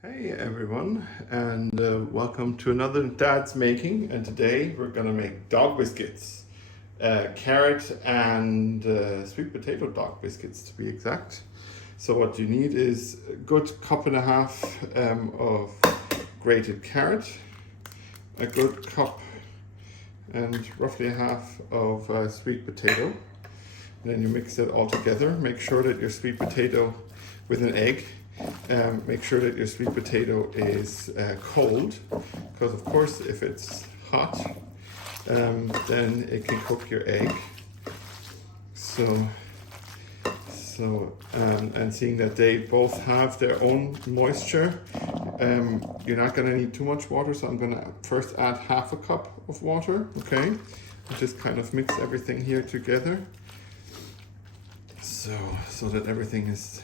Hey everyone, and welcome to another Dad's Making. And today we're gonna make dog biscuits, carrot and sweet potato dog biscuits to be exact. So what you need is a good cup and a half of grated carrot, a good cup and roughly a half of sweet potato. And then you mix it all together. Make sure that your sweet potato with an egg. Make sure that your sweet potato is cold, because of course if it's hot, then it can cook your egg. And seeing that they both have their own moisture, you're not going to need too much water. So I'm going to first add half a cup of water, okay? And just kind of mix everything here together, so that everything is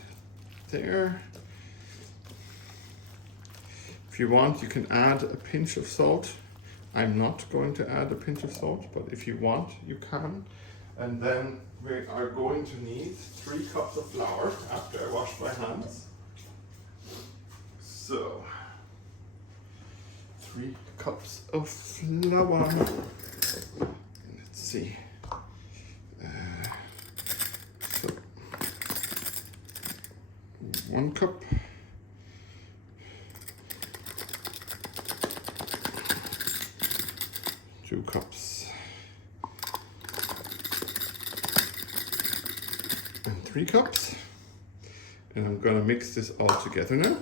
there. If you want, you can add a pinch of salt. I'm not going to add a pinch of salt, but if you want, you can. And then we are going to need 3 cups of flour after I wash my hands. So, 3 cups of flour. Let's see. So, 1 cup. 2 cups and 3 cups, and I'm going to mix this all together now.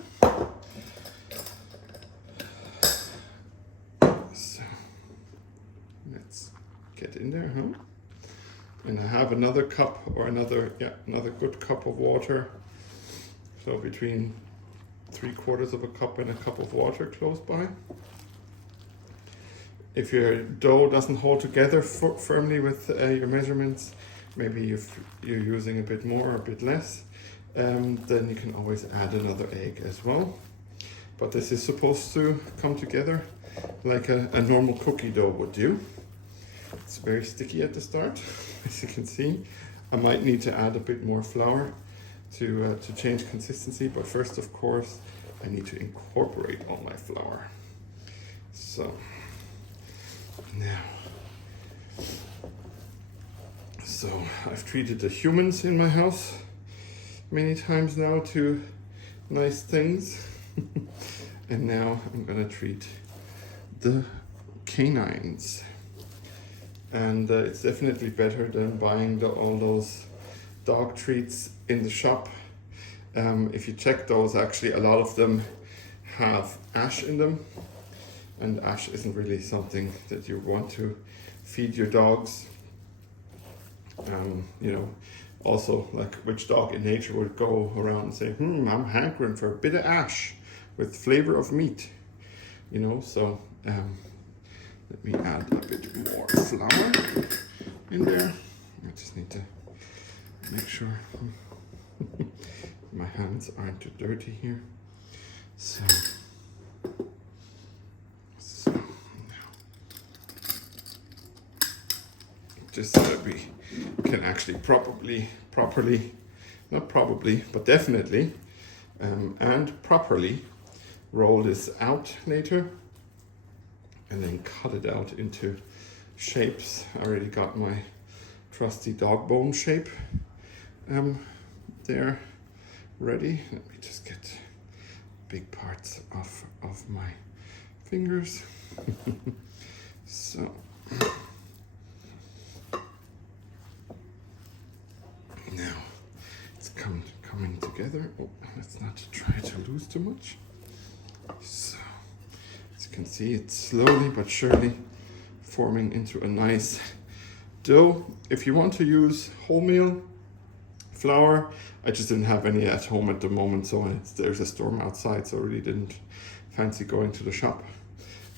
So let's get in there, huh? And I have another cup, or another good cup of water. So between 3/4 of a cup and a cup of water close by. If your dough doesn't hold together firmly with your measurements, maybe you're using a bit more or a bit less, then you can always add another egg as well. But this is supposed to come together like a normal cookie dough would do. It's very sticky at the start, as you can see. I might need to add a bit more flour to change consistency, but first, of course, I need to incorporate all my flour. So. Now, so I've treated the humans in my house many times now to nice things, and now I'm gonna treat the canines. And it's definitely better than buying all those dog treats in the shop. If you check those, actually a lot of them have ash in them. And ash isn't really something that you want to feed your dogs. You know, also, like, which dog in nature would go around and say, I'm hankering for a bit of ash with flavor of meat. You know, so let me add a bit more flour in there. I just need to make sure my hands aren't too dirty here. So just so that we can actually definitely and properly roll this out later, and then cut it out into shapes. I already got my trusty dog bone shape there ready. Let me just get big parts of my fingers. So. Now it's coming together. Oh, let's not try to lose too much. So, as you can see, it's slowly but surely forming into a nice dough. If you want to use wholemeal flour, I just didn't have any at home at the moment, so there's a storm outside, so I really didn't fancy going to the shop.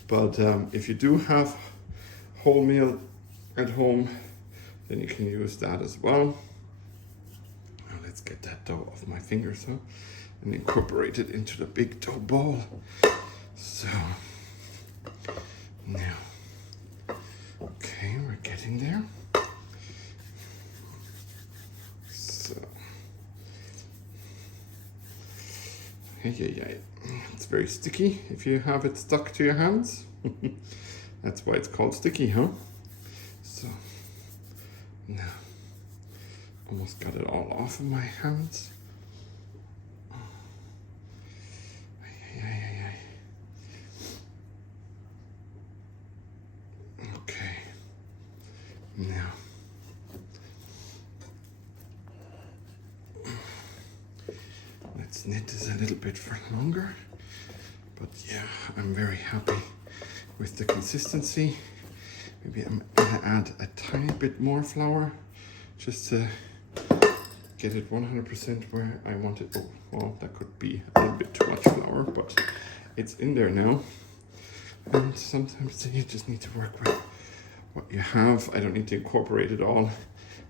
But if you do have wholemeal at home, then you can use that as well. Let's get that dough off my fingers, huh? And incorporate it into the big dough ball. So now, okay, we're getting there. So It's very sticky if you have it stuck to your hands. That's why it's called sticky, huh? So now, almost got it all off of my hands. Okay, now let's knit this a little bit for longer. But yeah, I'm very happy with the consistency. Maybe I'm gonna add a tiny bit more flour just to get it 100% where I want it. Oh, well, that could be a little bit too much flour, but it's in there now. And sometimes you just need to work with what you have. I don't need to incorporate it all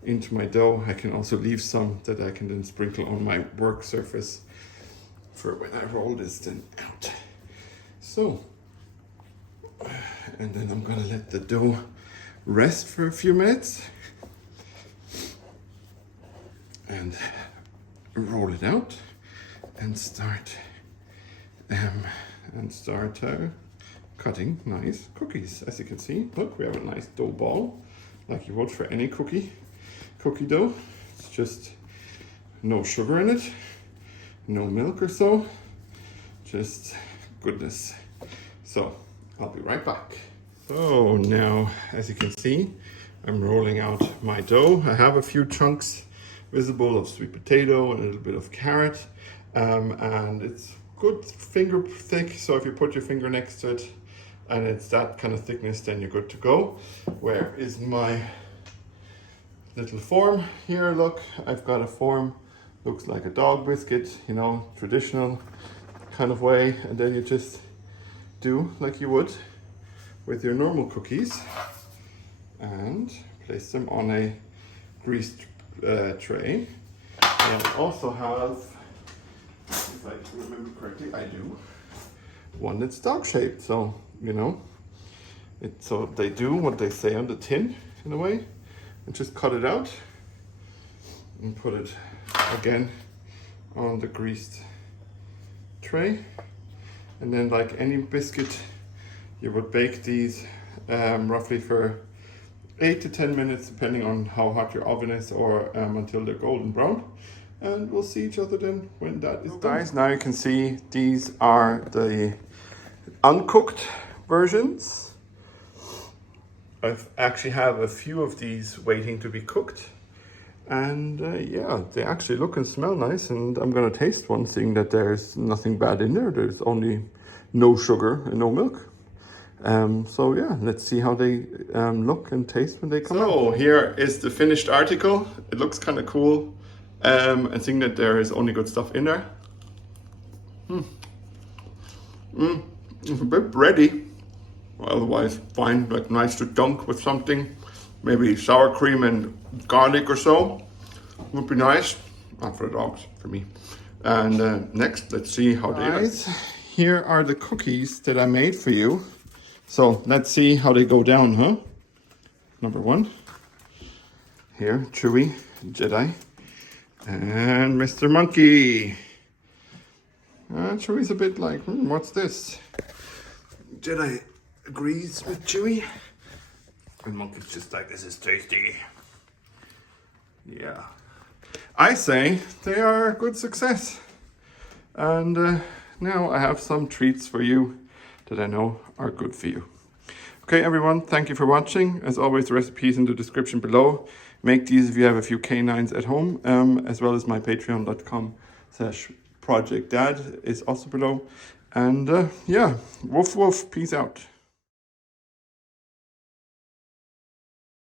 into my dough. I can also leave some that I can then sprinkle on my work surface for when I roll this then out. So, and then I'm gonna let the dough rest for a few minutes and roll it out and start cutting nice cookies. As you can see, look, we have a nice dough ball like you would for any cookie dough. It's just no sugar in it, no milk or so, just goodness. So I'll be right back. So now, as you can see, I'm rolling out my dough. I have a few chunks visible of sweet potato and a little bit of carrot, and it's good finger thick. So if you put your finger next to it and it's that kind of thickness, then you're good to go. Where is my little form? Here, look, I've got a form, looks like a dog biscuit, you know, traditional kind of way. And then you just do like you would with your normal cookies and place them on a greased tray. And I also have, if I remember correctly, I do one that's dog shaped. So, you know, so they do what they say on the tin in a way, and just cut it out and put it again on the greased tray. And then, like any biscuit, you would bake these roughly for 8 to 10 minutes, depending on how hot your oven is, or until they're golden brown. And we'll see each other then when that is done. Guys, now you can see these are the uncooked versions. I actually have a few of these waiting to be cooked. And yeah, they actually look and smell nice, and I'm gonna taste one, seeing that there's nothing bad in there. There's only no sugar and no milk. So yeah, let's see how they look and taste when they come out. So here is the finished article. It looks kind of cool. I think that there is only good stuff in there. It's a bit bready. Otherwise, fine, like nice to dunk with something. Maybe sour cream and garlic or so. Would be nice. Not for the dogs, for me. And next, let's see how they look. Here are the cookies that I made for you. So let's see how they go down, huh? Number one. Here, Chewy, Jedi, and Mr. Monkey. Chewy's a bit like, what's this? Jedi agrees with Chewy. And Monkey's just like, this is tasty. Yeah. I say they are a good success. And now I have some treats for you that I know are good for you. Okay, everyone, thank you for watching. As always, the recipe is in the description below. Make these if you have a few canines at home, as well as my patreon.com/project D.A.D is also below. And yeah, woof woof, peace out.